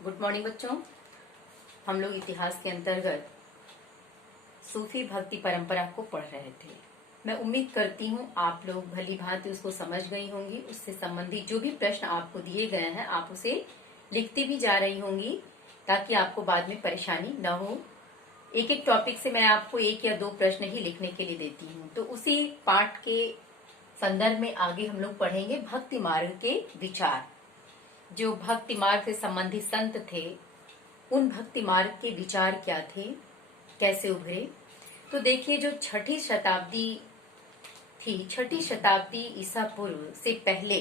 Good morning बच्चों। हम लोग इतिहास के अंतर्गत सूफी भक्ति परंपरा को पढ़ रहे थे। मैं उम्मीद करती हूँ आप लोग भली भांति उसको समझ गई होंगी। उससे संबंधित जो भी प्रश्न आपको दिए गए हैं आप उसे लिखती भी जा रही होंगी ताकि आपको बाद में परेशानी न हो। एक एक टॉपिक से मैं आपको एक या दो प्रश्न ही लिखने के लिए देती हूँ। तो उसी पाठ के संदर्भ में आगे हम लोग पढ़ेंगे भक्ति मार्ग के विचार। जो भक्ति मार्ग से संबंधित संत थे उन भक्ति मार्ग के विचार क्या थे, कैसे उभरे। तो देखिए, जो छठी शताब्दी थी, छठी शताब्दी ईसा पूर्व से पहले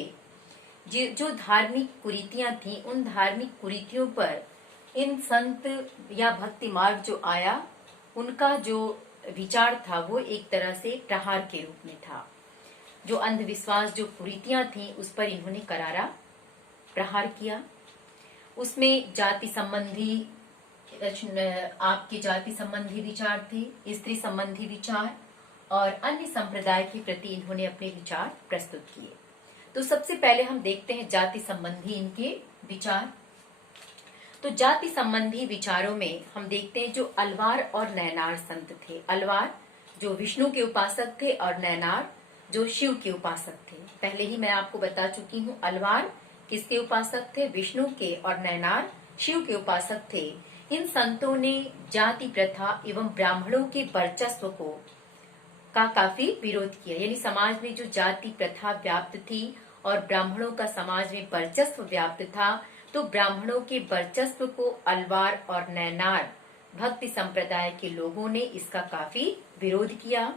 जो धार्मिक कुरीतियां थी, उन धार्मिक कुरीतियों पर इन संत या भक्ति मार्ग जो आया उनका जो विचार था वो एक तरह से प्रहार के रूप में था। जो अंधविश्वास, जो कुरीतियां थी उस पर इन्होंने करारा प्रहार किया। उसमें जाति संबंधी आपके जाति संबंधी विचार थे, स्त्री संबंधी विचार और अन्य संप्रदाय के प्रति इन्होंने अपने विचार प्रस्तुत किए। तो सबसे पहले हम देखते हैं जाति संबंधी इनके विचार। तो जाति संबंधी विचारों में हम देखते हैं जो अलवार और नैनार संत थे। अलवार जो विष्णु के उपासक थे और नैनार जो शिव के उपासक थे। पहले ही मैं आपको बता चुकी हूँ, अलवार किसके उपासक थे? विष्णु के, और नैनार शिव के उपासक थे। इन संतों ने जाति प्रथा एवं ब्राह्मणों के वर्चस्व का काफी विरोध किया। यानी समाज में जो जाति प्रथा व्याप्त थी और ब्राह्मणों का समाज में वर्चस्व व्याप्त था, तो ब्राह्मणों के वर्चस्व को अलवार और नैनार भक्ति संप्रदाय के लोगों ने इसका काफी विरोध किया।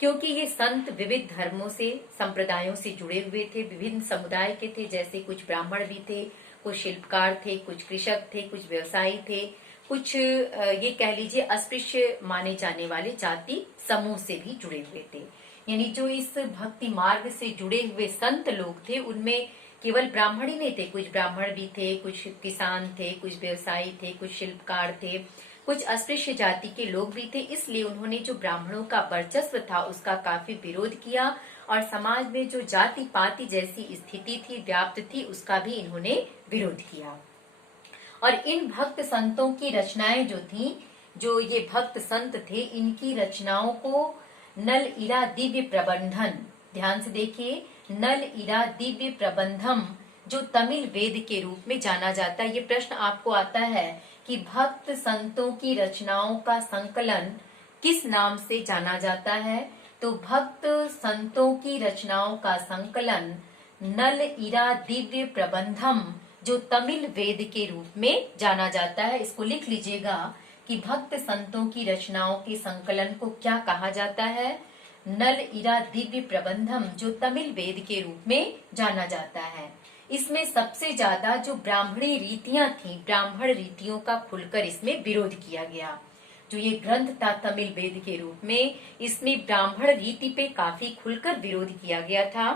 क्योंकि ये संत विविध धर्मों से, संप्रदायों से जुड़े हुए थे, विभिन्न समुदाय के थे। जैसे कुछ ब्राह्मण भी थे, कुछ शिल्पकार थे, कुछ कृषक थे, कुछ व्यवसायी थे, कुछ ये कह लीजिए अस्पृश्य माने जाने वाले जाति समूह से भी जुड़े हुए थे। यानी जो इस भक्ति मार्ग से जुड़े हुए संत लोग थे उनमें केवल ब्राह्मण ही नहीं थे, कुछ ब्राह्मण भी थे, कुछ किसान थे, कुछ व्यवसायी थे, कुछ शिल्पकार थे, कुछ अस्पृश्य जाति के लोग भी थे। इसलिए उन्होंने जो ब्राह्मणों का वर्चस्व था उसका काफी विरोध किया और समाज में जो जाति पाति जैसी स्थिति थी, व्याप्त थी, उसका भी इन्होंने विरोध किया। और इन भक्त संतों की रचनाएं जो थी, जो ये भक्त संत थे, इनकी रचनाओं को नल इरा दिव्य प्रबंधन, ध्यान से देखिए, नल इरा दिव्य प्रबंधम जो तमिल वेद के रूप में जाना जाता है। ये प्रश्न आपको आता है कि भक्त संतों की रचनाओं का संकलन किस नाम से जाना जाता है? तो भक्त संतों की रचनाओं का संकलन नल इरा दिव्य प्रबंधम जो तमिल वेद के रूप में जाना जाता है। इसको लिख लीजिएगा कि भक्त संतों की रचनाओं के संकलन को क्या कहा जाता है? नल इरा दिव्य प्रबंधम जो तमिल वेद के रूप में जाना जाता है। इसमें सबसे ज्यादा जो ब्राह्मणी रीतियां थी, ब्राह्मण रीतियों का खुलकर इसमें विरोध किया गया। जो ये ग्रंथ था तमिल वेद के रूप में, इसमें ब्राह्मण रीति पे काफी खुलकर विरोध किया गया था।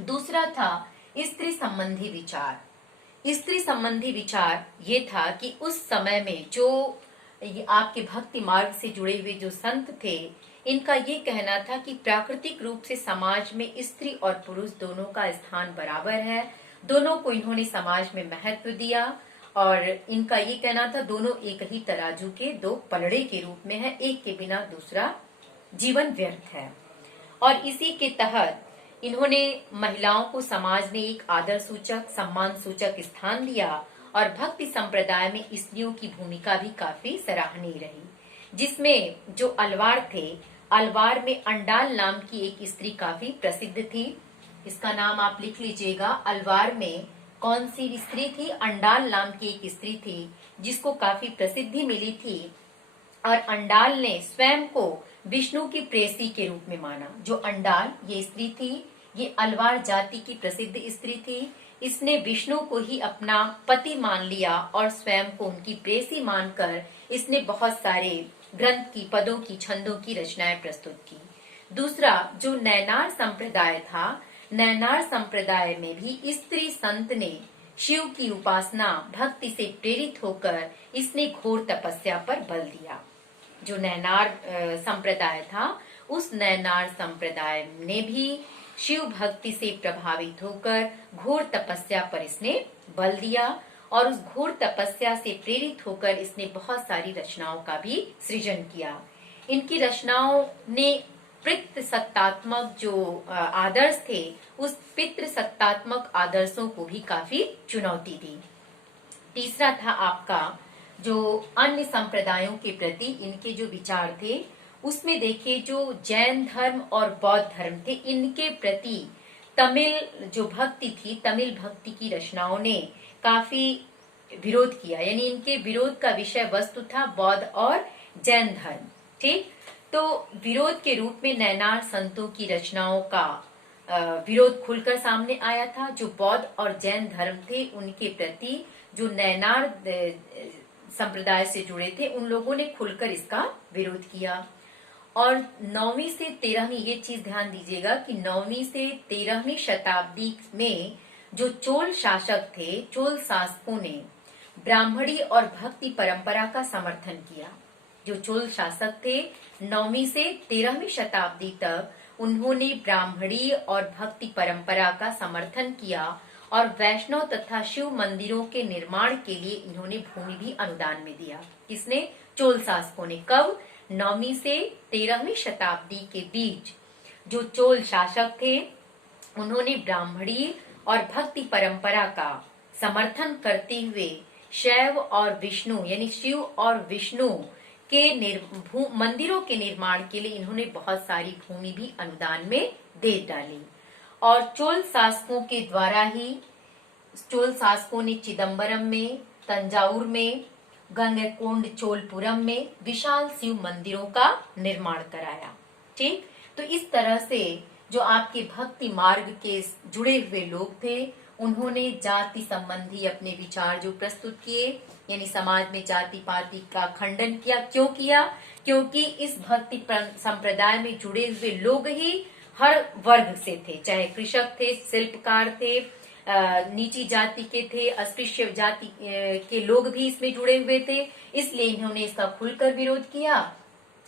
दूसरा था स्त्री संबंधी विचार। स्त्री संबंधी विचार ये था कि उस समय में जो आपके भक्ति मार्ग से जुड़े हुए जो संत थे, इनका ये कहना था कि प्राकृतिक रूप से समाज में स्त्री और पुरुष दोनों का स्थान बराबर है। दोनों को इन्होंने समाज में महत्व दिया और इनका ये कहना था दोनों एक ही तराजू के दो पलड़े के रूप में है, एक के बिना दूसरा जीवन व्यर्थ है। और इसी के तहत इन्होंने महिलाओं को समाज में एक आदर सूचक, सम्मान सूचक स्थान दिया और भक्ति संप्रदाय में स्त्रियों की भूमिका भी काफी सराहनीय रही। जिसमें जो अलवार थे, अलवार में अंडाल नाम की एक स्त्री काफी प्रसिद्ध थी। इसका नाम आप लिख लीजिएगा। अलवार में कौन सी स्त्री थी? अंडाल नाम की एक स्त्री थी जिसको काफी प्रसिद्धि मिली थी और अंडाल ने स्वयं को विष्णु की प्रेयसी के रूप में माना। जो अंडाल ये स्त्री थी, ये अलवार जाति की प्रसिद्ध स्त्री थी। इसने विष्णु को ही अपना पति मान लिया और स्वयं को उनकी प्रेयसी मानकर इसने बहुत सारे ग्रंथ की, पदों की, छंदों की रचनाएं प्रस्तुत की। दूसरा जो नैनार संप्रदाय था, नैनार संप्रदाय में भी स्त्री संत ने शिव की उपासना, भक्ति से प्रेरित होकर इसने घोर तपस्या पर बल दिया। जो नैनार संप्रदाय था, उस नैनार संप्रदाय ने भी शिव भक्ति से प्रभावित होकर घोर तपस्या पर इसने बल दिया और उस घोर तपस्या से प्रेरित होकर इसने बहुत सारी रचनाओं का भी सृजन किया। इनकी रचनाओं ने पितृसत्तात्मक जो आदर्श थे, उस पितृसत्तात्मक आदर्शों को भी काफी चुनौती दी। तीसरा था आपका जो अन्य संप्रदायों के प्रति इनके जो विचार थे, उसमें देखिए जो जैन धर्म और बौद्ध धर्म थे, इनके प्रति तमिल जो भक्ति थी, तमिल भक्ति की रचनाओं ने काफी विरोध किया। यानी इनके विरोध का विषय वस्तु था बौद्ध और जैन धर्म। ठीक, तो विरोध के रूप में नैनार संतों की रचनाओं का विरोध खुलकर सामने आया था। जो बौद्ध और जैन धर्म थे, उनके प्रति जो नैनार संप्रदाय से जुड़े थे, उन लोगों ने खुलकर इसका विरोध किया। और 9वीं से 13वीं, ये चीज ध्यान दीजिएगा कि 9वीं से 13वीं शताब्दी में जो चोल शासक थे, चोल शासकों ने ब्राह्मणी और भक्ति परंपरा का समर्थन किया। जो चोल शासक थे 9वीं से 13वीं शताब्दी तक, उन्होंने ब्राह्मणी और भक्ति परंपरा का समर्थन किया और वैष्णव तथा शिव मंदिरों के निर्माण के लिए इन्होंने भूमि भी अनुदान में दिया। किसने? चोल शासकों ने। कब? 9वीं से 13वीं शताब्दी के बीच जो चोल शासक थे, उन्होंने ब्राह्मणी और भक्ति परंपरा का समर्थन करते हुए शैव और विष्णु यानी शिव और विष्णु के मंदिरों के निर्माण के लिए इन्होंने बहुत सारी भूमि भी अनुदान में दे डाली। और चोल शासकों के द्वारा ही चोल शासकों ने चिदम्बरम में, तंजावुर में, गंगैकोंड चोलपुरम में विशाल शिव मंदिरों का निर्माण कराया। ठीक, तो इस तरह से जो आपके भक्ति मार्ग के जुड़े हुए लोग थे, उन्होंने जाति संबंधी अपने विचार जो प्रस्तुत किए, यानी समाज में जाति पाति का खंडन किया। क्यों किया? क्योंकि इस भक्ति संप्रदाय में जुड़े हुए लोग ही हर वर्ग से थे, चाहे कृषक थे, शिल्पकार थे, नीची जाति के थे, अस्पृश्य जाति के लोग भी इसमें जुड़े हुए थे। इसलिए इन्होंने इसका खुलकर विरोध किया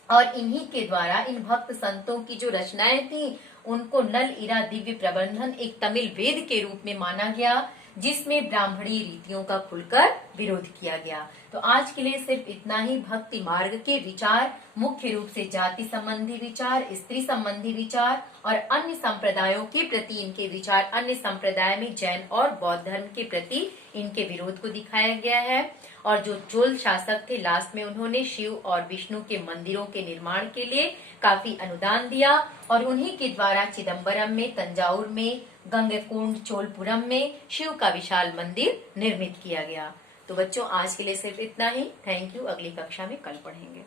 और इन्हीं के द्वारा इन भक्त संतों की जो रचनाएं थी, उनको नल इरा दिव्य प्रबंधन एक तमिल वेद के रूप में माना गया, जिसमें ब्राह्मणी रीतियों का खुलकर विरोध किया गया। तो आज के लिए सिर्फ इतना ही। भक्ति मार्ग के विचार मुख्य रूप से जाति संबंधी विचार, स्त्री संबंधी विचार और अन्य संप्रदायों के प्रति इनके विचार, अन्य संप्रदाय में जैन और बौद्ध धर्म के प्रति इनके विरोध को दिखाया गया है। और जो चोल शासक थे, लास्ट में उन्होंने शिव और विष्णु के मंदिरों के निर्माण के लिए काफी अनुदान दिया और उन्हीं के द्वारा चिदम्बरम में, तंजावुर में, गंगैकोंड चोलपुरम में शिव का विशाल मंदिर निर्मित किया गया। तो बच्चों, आज के लिए सिर्फ इतना ही। Thank you. अगली कक्षा में कल पढ़ेंगे।